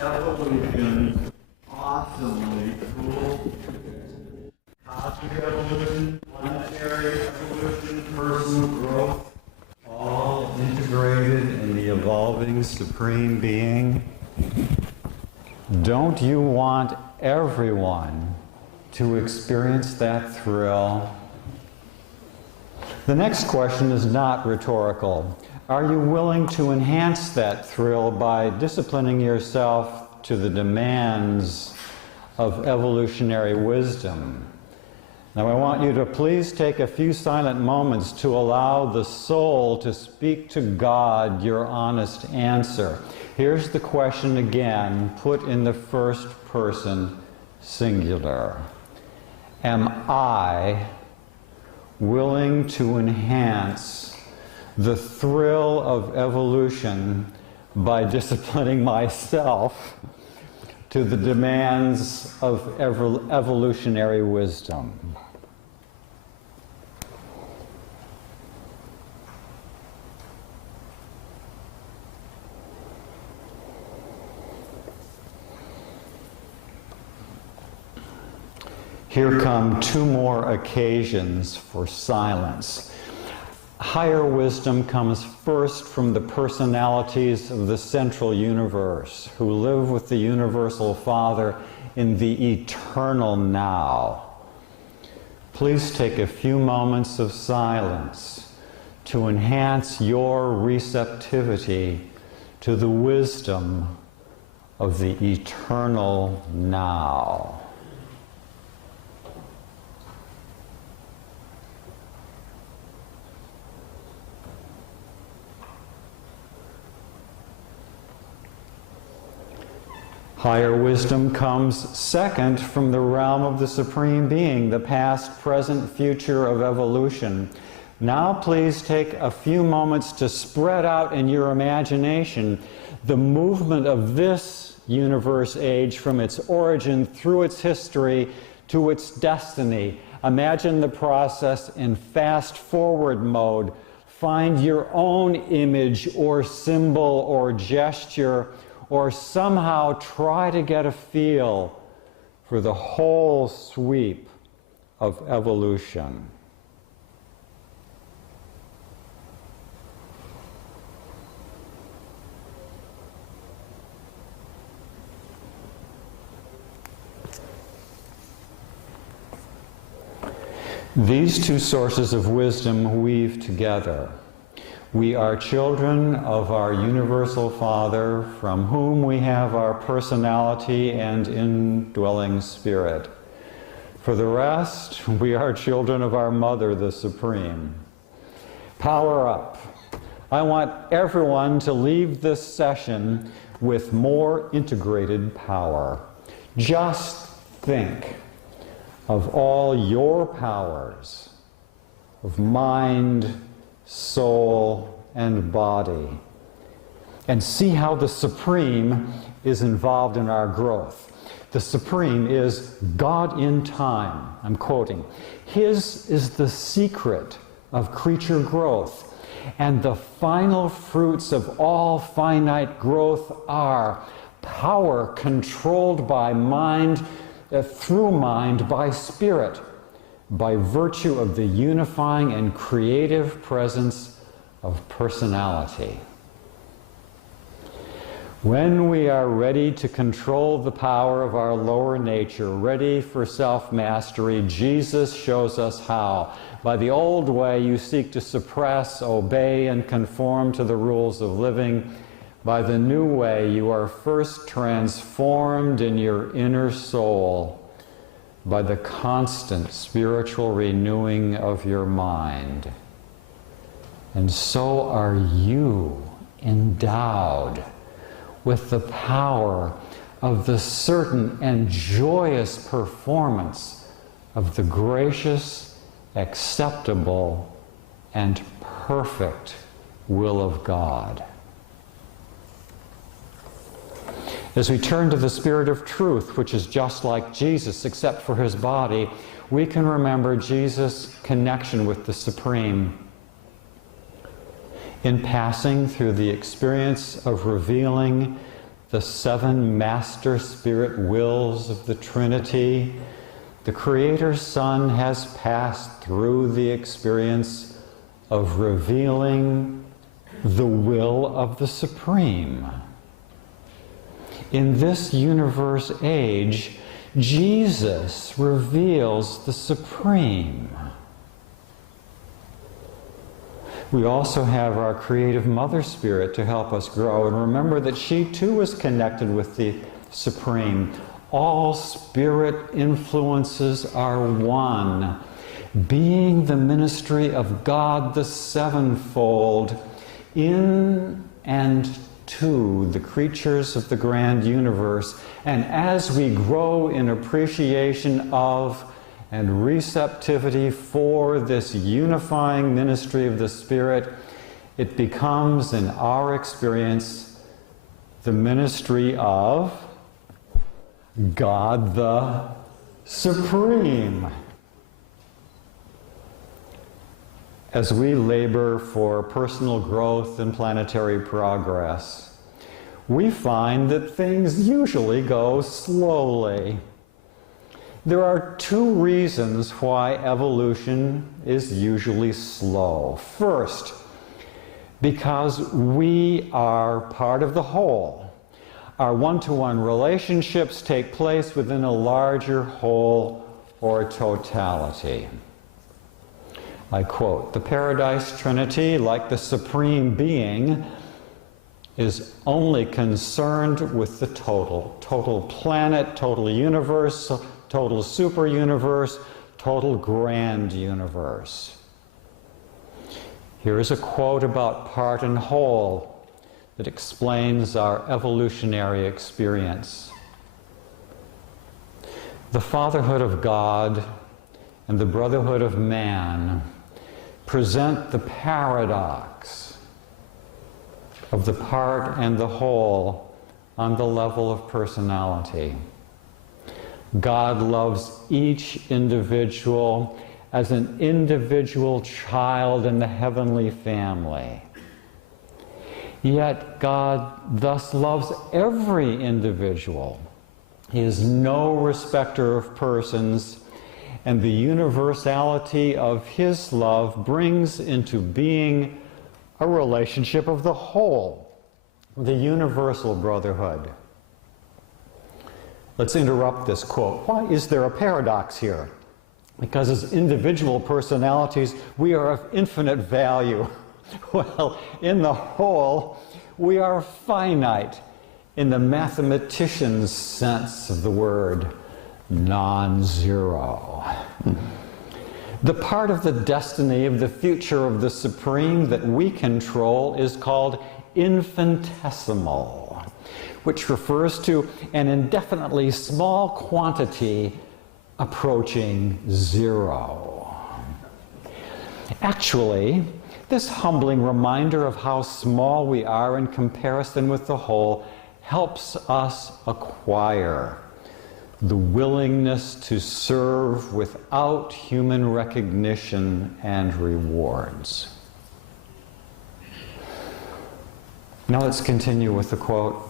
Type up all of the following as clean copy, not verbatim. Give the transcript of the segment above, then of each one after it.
evolution, awesomely cool. Cosmic evolution, planetary evolution, personal growth, all integrated in the evolving Supreme Being. Don't you want everyone to experience that thrill? The next question is not rhetorical. Are you willing to enhance that thrill by disciplining yourself to the demands of evolutionary wisdom? Now I want you to please take a few silent moments to allow the soul to speak to God your honest answer. Here's the question again, put in the first person singular. Am I willing to enhance the thrill of evolution by disciplining myself to the demands of evolutionary wisdom? Here come two more occasions for silence. Higher wisdom comes first from the personalities of the central universe who live with the universal Father in the eternal now. Please take a few moments of silence to enhance your receptivity to the wisdom of the eternal now. Higher wisdom comes second from the realm of the Supreme Being, the past, present, future of evolution. Now please take a few moments to spread out in your imagination the movement of this universe age from its origin through its history to its destiny. Imagine the process in fast forward mode. Find your own image or symbol or gesture, or somehow try to get a feel for the whole sweep of evolution. These two sources of wisdom weave together. We are children of our universal Father, from whom we have our personality and indwelling spirit. For the rest, we are children of our Mother, the Supreme. Power up. I want everyone to leave this session with more integrated power. Just think of all your powers of mind, soul, and body, and see how the Supreme is involved in our growth. The Supreme is God in time. I'm quoting. His is the secret of creature growth, and the final fruits of all finite growth are power controlled by mind, through mind by spirit, by virtue of the unifying and creative presence of personality. When we are ready to control the power of our lower nature, ready for self-mastery, Jesus shows us how. By the old way, you seek to suppress, obey, and conform to the rules of living. By the new way, you are first transformed in your inner soul by the constant spiritual renewing of your mind. And so are you endowed with the power of the certain and joyous performance of the gracious, acceptable, and perfect will of God. As we turn to the Spirit of Truth, which is just like Jesus except for his body, we can remember Jesus' connection with the Supreme. In passing through the experience of revealing the seven master spirit wills of the Trinity, the Creator's Son has passed through the experience of revealing the will of the Supreme. In this universe age, Jesus reveals the Supreme. We also have our creative Mother Spirit to help us grow, and remember that she too is connected with the Supreme. All spirit influences are one, being the ministry of God the sevenfold in and to the creatures of the grand universe. And as we grow in appreciation of and receptivity for this unifying ministry of the Spirit, it becomes, in our experience, the ministry of God the Supreme. As we labor for personal growth and planetary progress, we find that things usually go slowly. There are two reasons why evolution is usually slow. First, because we are part of the whole. Our one-to-one relationships take place within a larger whole or totality. I quote, "The Paradise Trinity, like the Supreme Being, is only concerned with the total planet, total universe, total super universe, total grand universe." Here is a quote about part and whole that explains our evolutionary experience. The fatherhood of God and the brotherhood of man present the paradox of the part and the whole on the level of personality. God loves each individual as an individual child in the heavenly family. Yet God thus loves every individual. He is no respecter of persons, and the universality of His love brings into being a relationship of the whole, the universal brotherhood. Let's interrupt this quote. Why is there a paradox here? Because as individual personalities, we are of infinite value. Well, in the whole, we are finite in the mathematician's sense of the word, non-zero. The part of the destiny of the future of the Supreme that we control is called infinitesimal, which refers to an indefinitely small quantity approaching zero. Actually, this humbling reminder of how small we are in comparison with the whole helps us acquire the willingness to serve without human recognition and rewards. Now let's continue with the quote.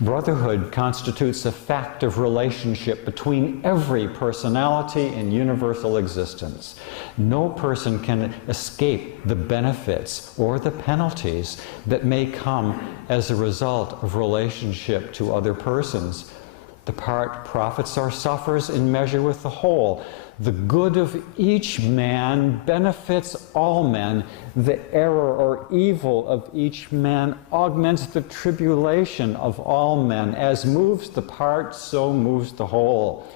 Brotherhood constitutes a fact of relationship between every personality in universal existence. No person can escape the benefits or the penalties that may come as a result of relationship to other persons. The part profits or suffers in measure with the whole. The good of each man benefits all men. The error or evil of each man augments the tribulation of all men. As moves the part, so moves the whole.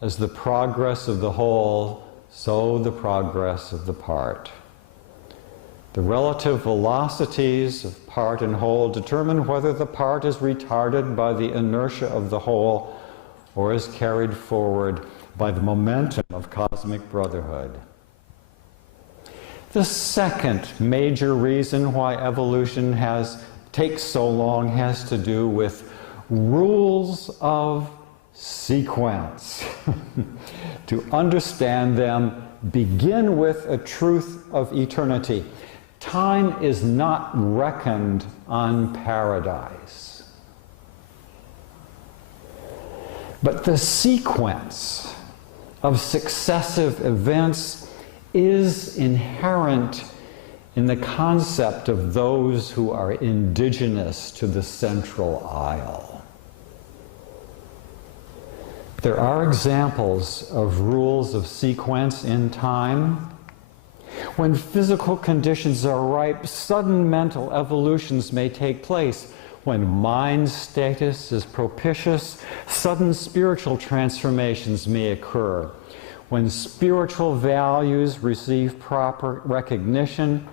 As the progress of the whole, so the progress of the part. The relative velocities of part and whole determine whether the part is retarded by the inertia of the whole or is carried forward by the momentum of cosmic brotherhood. The second major reason why evolution takes so long has to do with rules of sequence. To understand them, begin with a truth of eternity. Time is not reckoned on paradise. But the sequence of successive events is inherent in the concept of those who are indigenous to the central aisle. There are examples of rules of sequence in time. When physical conditions are ripe, sudden mental evolutions may take place. When mind status is propitious, sudden spiritual transformations may occur. When spiritual values receive proper recognition,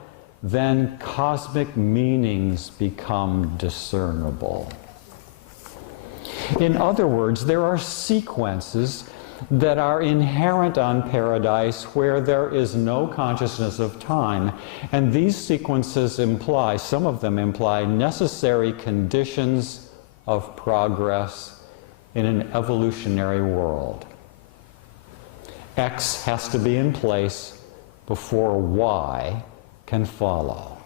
then cosmic meanings become discernible. In other words, there are sequences that are inherent on paradise where there is no consciousness of time, and these sequences imply, some of them imply, necessary conditions of progress in an evolutionary world. X has to be in place before Y can follow.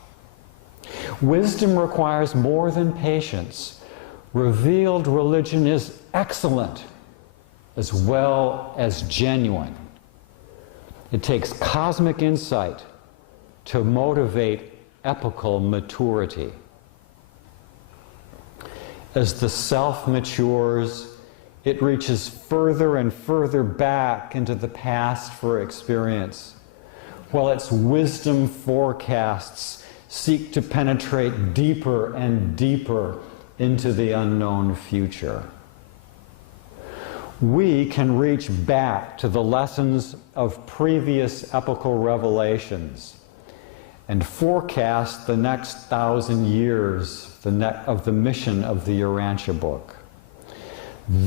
Wisdom requires more than patience. Revealed religion is excellent as well as genuine. It takes cosmic insight to motivate epical maturity. As the self matures, it reaches further and further back into the past for experience, while its wisdom forecasts seek to penetrate deeper and deeper into the unknown future. We can reach back to the lessons of previous epical revelations and forecast the next 1,000 years of the mission of the Urantia book.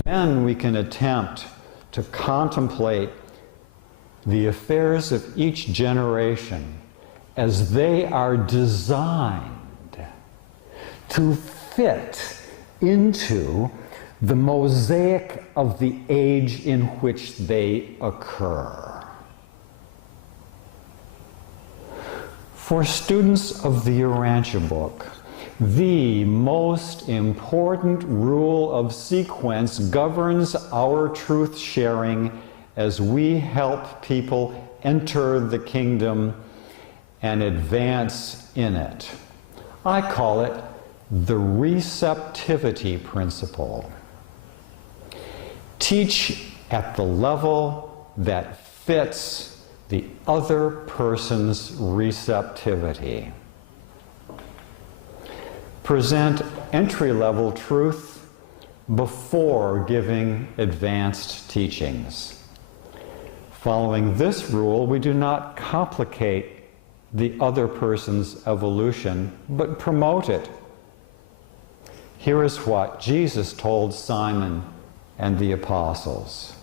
Then we can attempt to contemplate the affairs of each generation as they are designed to fit into the mosaic of the age in which they occur. For students of the Urantia book, the most important rule of sequence governs our truth sharing as we help people enter the kingdom and advance in it. I call it the Receptivity Principle. Teach at the level that fits the other person's receptivity. Present entry-level truth before giving advanced teachings. Following this rule, we do not complicate the other person's evolution, but promote it. Here is what Jesus told Simon and the apostles.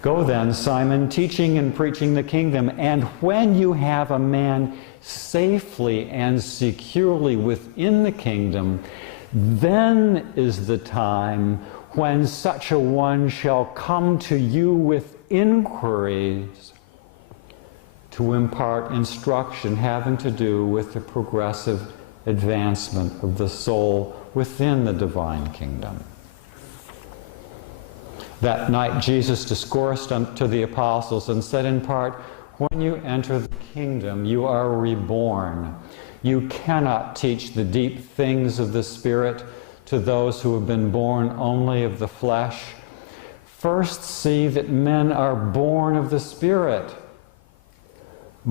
Go then, Simon, teaching and preaching the kingdom, and when you have a man safely and securely within the kingdom, then is the time when such a one shall come to you with inquiries to impart instruction having to do with the progressive advancement of the soul within the divine kingdom. That night Jesus discoursed to the apostles and said in part, when you enter the kingdom, you are reborn. You cannot teach the deep things of the Spirit to those who have been born only of the flesh. First see that men are born of the Spirit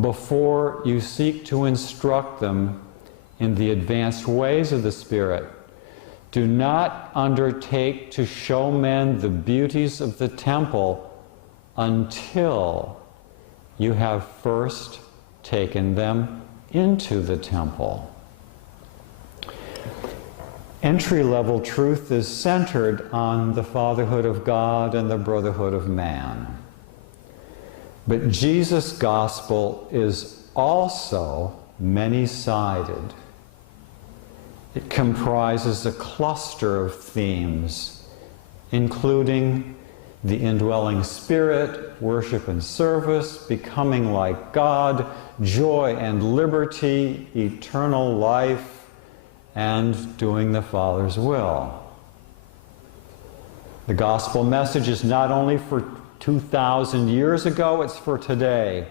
before you seek to instruct them in the advanced ways of the Spirit. Do not undertake to show men the beauties of the temple until you have first taken them into the temple. Entry-level truth is centered on the fatherhood of God and the brotherhood of man. But Jesus' gospel is also many-sided. It comprises a cluster of themes, including the indwelling spirit, worship and service, becoming like God, joy and liberty, eternal life, and doing the Father's will. The gospel message is not only for 2,000 years ago, it's for today.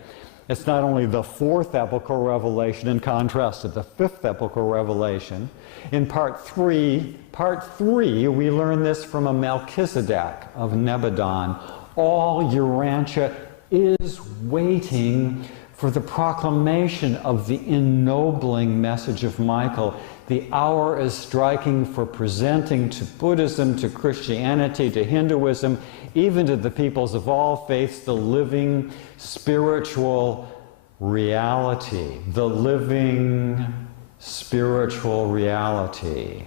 It's not only the fourth epochal revelation in contrast to the fifth epochal revelation. In part three, we learn this from a Melchizedek of Nebadon. All Urantia is waiting for the proclamation of the ennobling message of Michael. The hour is striking for presenting to Buddhism, to Christianity, to Hinduism, even to the peoples of all faiths, the living spiritual reality, the living spiritual reality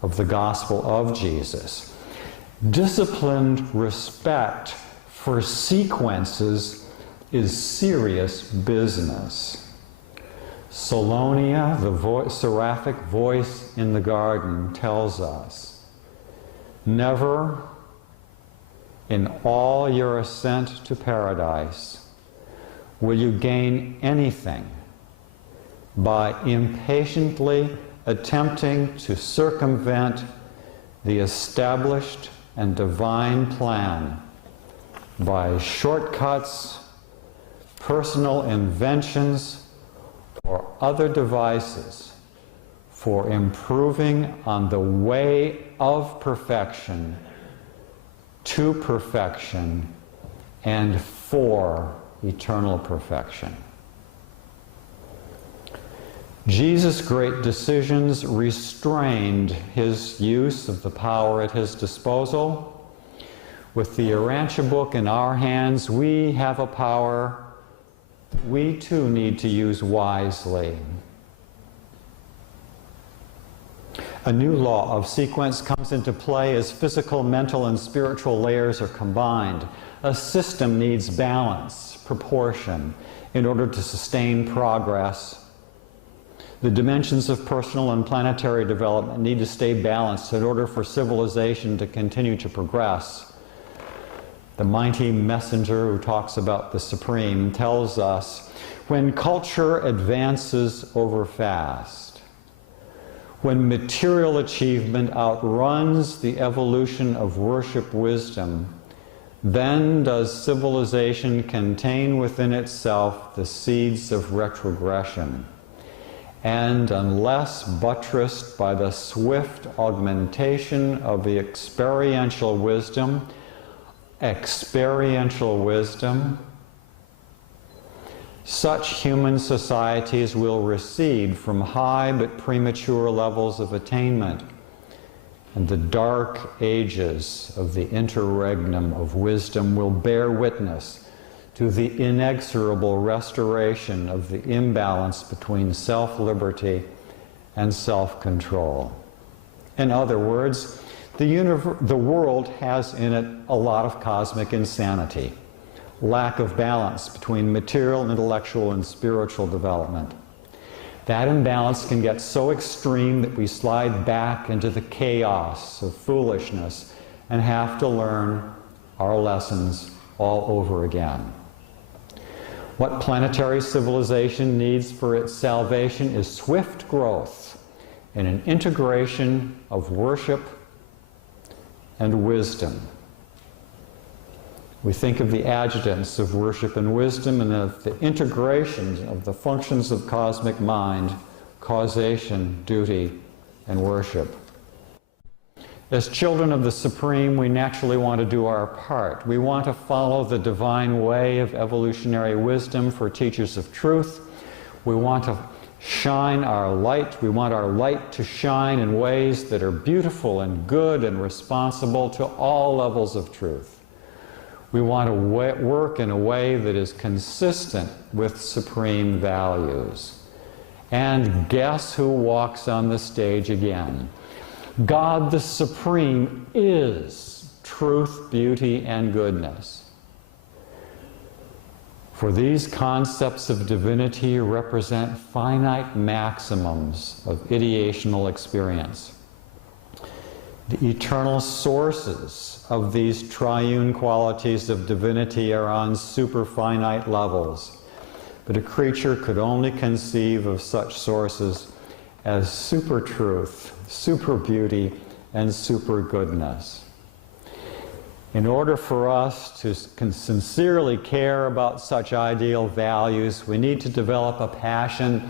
of the gospel of Jesus. Disciplined respect for sequences is serious business. Salonia, the seraphic voice in the garden, tells us, never in all your ascent to paradise will you gain anything by impatiently attempting to circumvent the established and divine plan by shortcuts, personal inventions, or other devices for improving on the way of perfection, to perfection, and for eternal perfection. Jesus' great decisions restrained his use of the power at his disposal. With the Urantia book in our hands, we have a power we too need to use wisely. A new law of sequence comes into play as physical, mental, and spiritual layers are combined. A system needs balance, proportion, in order to sustain progress. The dimensions of personal and planetary development need to stay balanced in order for civilization to continue to progress. The mighty messenger who talks about the Supreme tells us, when culture advances over fast, when material achievement outruns the evolution of worship wisdom, then does civilization contain within itself the seeds of retrogression. And unless buttressed by the swift augmentation of the experiential wisdom, such human societies will recede from high but premature levels of attainment, and the dark ages of the interregnum of wisdom will bear witness to the inexorable restoration of the imbalance between self-liberty and self-control. In other words, the world has in it a lot of cosmic insanity, lack of balance between material, intellectual, and spiritual development. That imbalance can get so extreme that we slide back into the chaos of foolishness and have to learn our lessons all over again. What planetary civilization needs for its salvation is swift growth in an integration of worship and wisdom. We think of the adjutants of worship and wisdom and of the integration of the functions of cosmic mind, causation, duty, and worship. As children of the Supreme, we naturally want to do our part. We want to follow the divine way of evolutionary wisdom for teachers of truth. We want to shine our light. We want our light to shine in ways that are beautiful and good and responsible to all levels of truth. We want to work in a way that is consistent with supreme values. And guess who walks on the stage again? God the Supreme is truth, beauty, and goodness. For these concepts of divinity represent finite maximums of ideational experience. The eternal sources of these triune qualities of divinity are on superfinite levels, but a creature could only conceive of such sources as super truth, super beauty, and super goodness. In order for us to sincerely care about such ideal values, we need to develop a passion,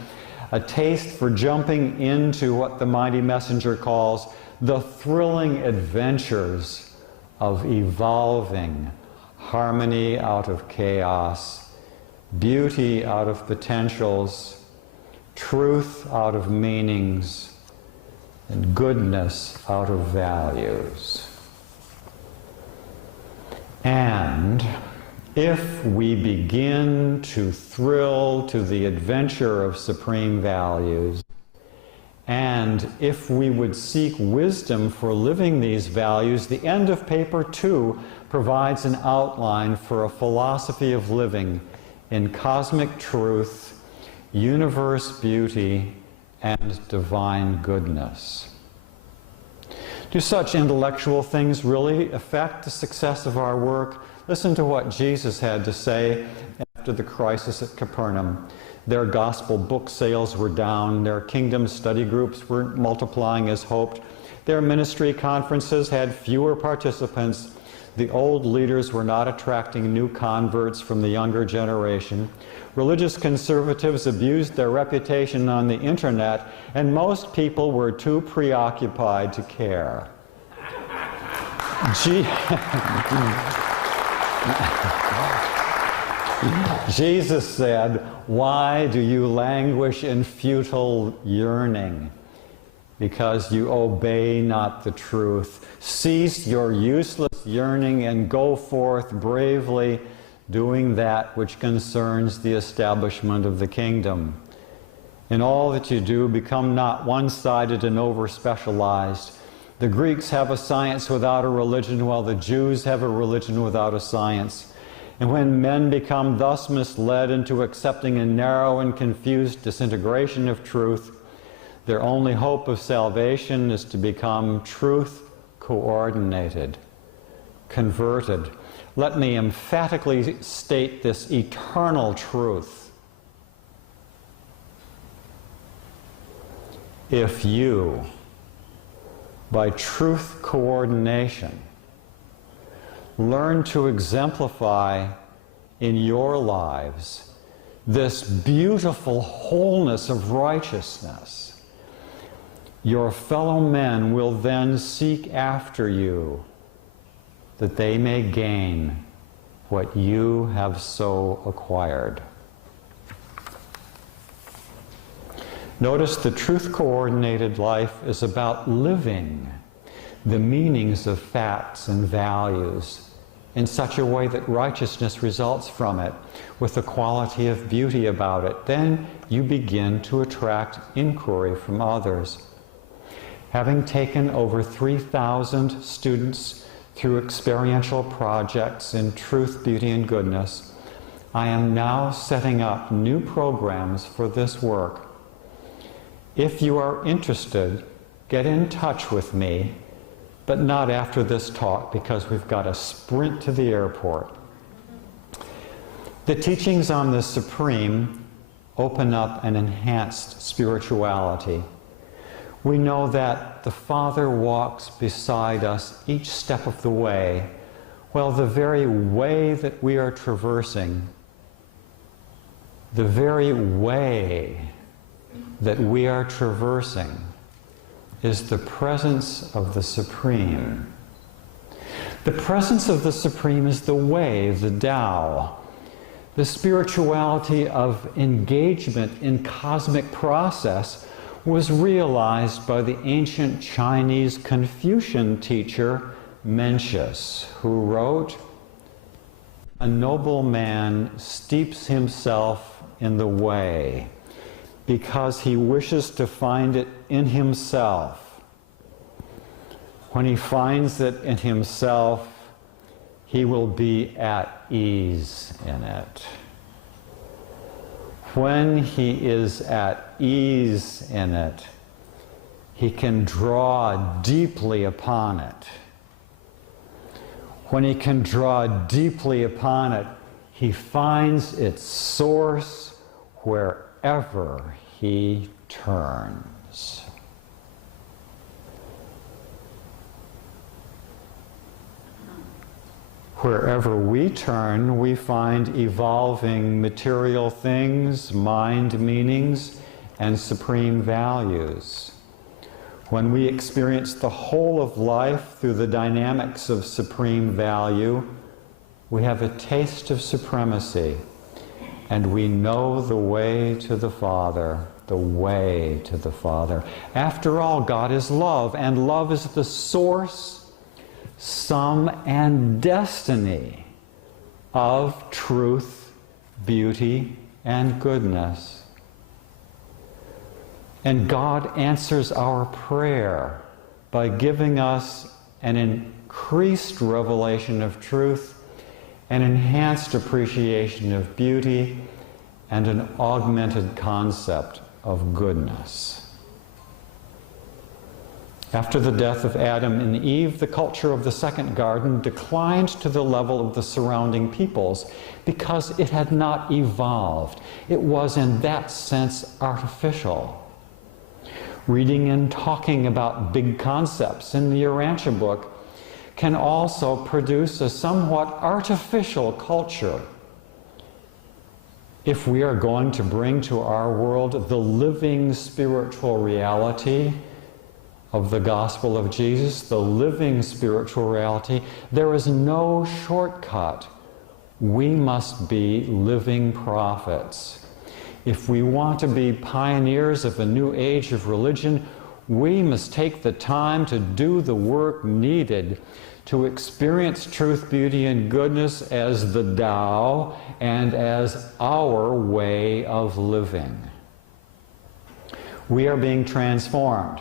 a taste for jumping into what the mighty messenger calls the thrilling adventures of evolving harmony out of chaos, beauty out of potentials, truth out of meanings, and goodness out of values. And if we begin to thrill to the adventure of supreme values, and if we would seek wisdom for living these values, the end of paper 2 provides an outline for a philosophy of living in cosmic truth, universe beauty, and divine goodness. Do such intellectual things really affect the success of our work? Listen to what Jesus had to say after the crisis at Capernaum. Their gospel book sales were down, their kingdom study groups weren't multiplying as hoped, their ministry conferences had fewer participants, the old leaders were not attracting new converts from the younger generation, religious conservatives abused their reputation on the internet, and most people were too preoccupied to care. Jesus said, "Why do you languish in futile yearning? Because you obey not the truth. Cease your useless yearning and go forth bravely, doing that which concerns the establishment of the kingdom. In all that you do, become not one-sided and over-specialized. The Greeks have a science without a religion, while the Jews have a religion without a science. And when men become thus misled into accepting a narrow and confused disintegration of truth, their only hope of salvation is to become truth-coordinated, converted. Let me emphatically state this eternal truth. If you, by truth coordination, learn to exemplify in your lives this beautiful wholeness of righteousness, your fellow men will then seek after you, that they may gain what you have so acquired. Notice the truth-coordinated life is about living the meanings of facts and values in such a way that righteousness results from it, with a quality of beauty about it. Then you begin to attract inquiry from others. Having taken over 3,000 students through experiential projects in truth, beauty, and goodness, I am now setting up new programs for this work. If you are interested, get in touch with me, but not after this talk, because we've got to sprint to the airport. The teachings on the Supreme open up an enhanced spirituality. We know that the Father walks beside us each step of the way. Well, the very way that we are traversing, the very way that we are traversing is the presence of the Supreme. The presence of the Supreme is the way, the Tao, the spirituality of engagement in cosmic process was realized by the ancient Chinese Confucian teacher Mencius, who wrote, "A noble man steeps himself in the way because he wishes to find it in himself. When he finds it in himself, he will be at ease in it. When he is at ease in it, he can draw deeply upon it. When he can draw deeply upon it, he finds its source wherever he turns." Wherever we turn, we find evolving material things, mind meanings, and supreme values. When we experience the whole of life through the dynamics of supreme value, we have a taste of supremacy, and we know the way to the Father, the way to the Father. After all, God is love, and love is the source, sum, and destiny of truth, beauty, and goodness. And God answers our prayer by giving us an increased revelation of truth, an enhanced appreciation of beauty, and an augmented concept of goodness. After the death of Adam and Eve, the culture of the second garden declined to the level of the surrounding peoples because it had not evolved. It was, in that sense, artificial. Reading and talking about big concepts in the Urantia book can also produce a somewhat artificial culture. If we are going to bring to our world the living spiritual reality of the gospel of Jesus, the living spiritual reality, there is no shortcut. We must be living prophets. If we want to be pioneers of a new age of religion, we must take the time to do the work needed to experience truth, beauty, and goodness as the Tao and as our way of living. We are being transformed.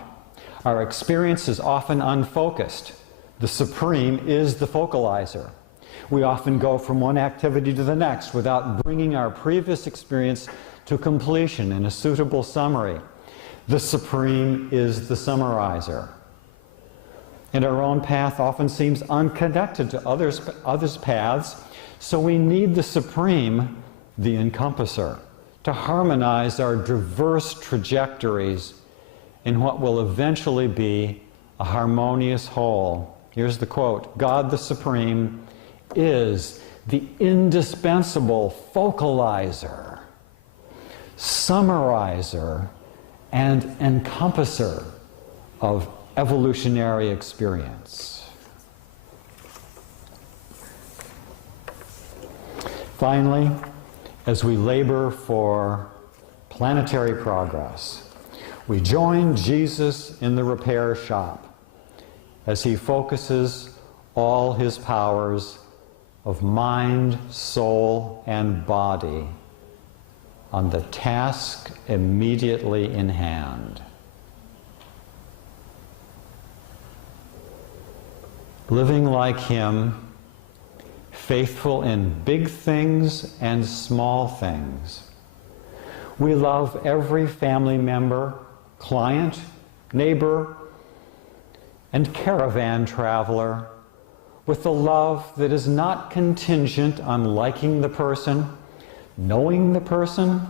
Our experience is often unfocused. The Supreme is the focalizer. We often go from one activity to the next without bringing our previous experience to completion in a suitable summary. The Supreme is the summarizer. And our own path often seems unconnected to others' paths, so we need the Supreme, the encompasser, to harmonize our diverse trajectories in what will eventually be a harmonious whole. Here's the quote: God the Supreme is the indispensable focalizer, summarizer, and encompasser of evolutionary experience. Finally, as we labor for planetary progress, we join Jesus in the repair shop as he focuses all his powers of mind, soul, and body on the task immediately in hand. Living like him, faithful in big things and small things. We love every family member, client, neighbor, and caravan traveler with a love that is not contingent on liking the person, knowing the person,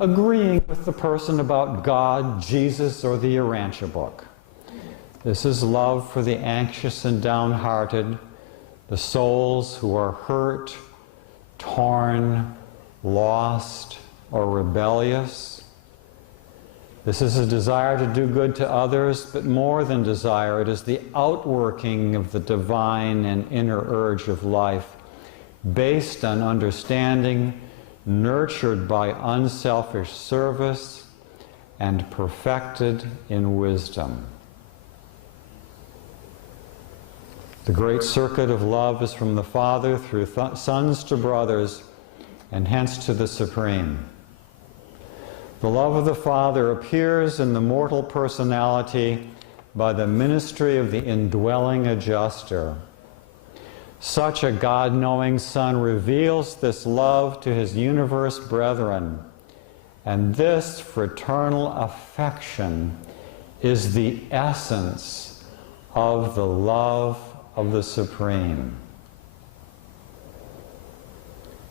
agreeing with the person about God, Jesus, or the Urantia book. This is love for the anxious and downhearted, the souls who are hurt, torn, lost, or rebellious. This is a desire to do good to others, but more than desire, it is the outworking of the divine and inner urge of life, based on understanding, nurtured by unselfish service, and perfected in wisdom. The great circuit of love is from the Father through sons to brothers, and hence to the Supreme. The love of the Father appears in the mortal personality by the ministry of the indwelling adjuster. Such a God-knowing Son reveals this love to his universe brethren, and this fraternal affection is the essence of the love of the Supreme.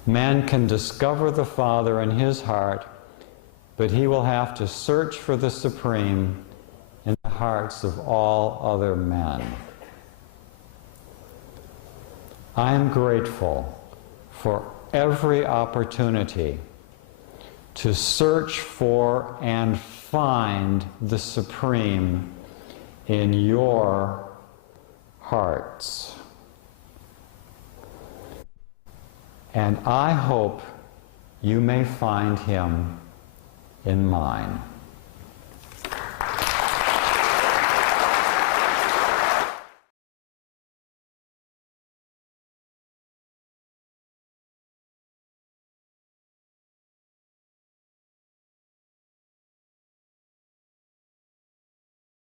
Man can discover the Father in his heart, but he will have to search for the Supreme in the hearts of all other men. I am grateful for every opportunity to search for and find the Supreme in your hearts. And I hope you may find Him in mine.